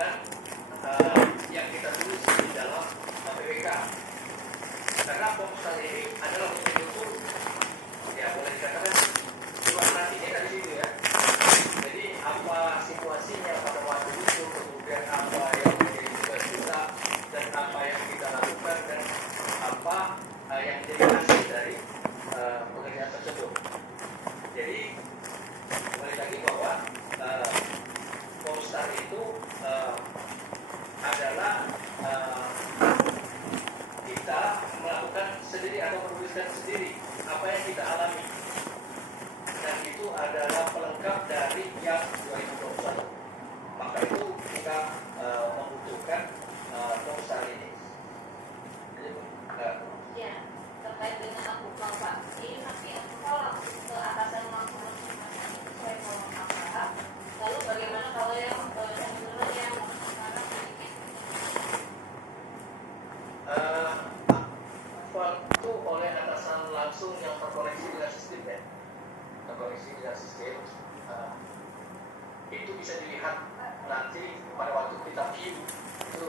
dengan yang kita tulis di dalam PPK. Karena proposal ini adalah mesin hukum, ya boleh dikatakan cuma nantinya dari situ ya. Jadi apa situasinya pada waktu itu, kemudian apa yang menjadi tugas kita dan apa yang kita lakukan dan apa yang menjadi hasil dari pekerjaan tersebut. Jadi kembali lagi bahwa Polestar itu adalah kita melakukan sendiri atau menuliskan sendiri apa yang kita alami, dan itu adalah pelengkap dari yang 2021. Maka itu kita membutuhkan Polestar ini. Jadi, ya, terkait dengan approval Pak, ini nanti approval ke atasan langsung sesuai kalau masalah. Lalu bagaimana kalau yang cenderung yang sekarang sedikit waktu oleh atasan langsung yang terkoneksi dengan sistem ya, terkoneksi dengan sistem itu bisa dilihat nanti pada waktu kita view itu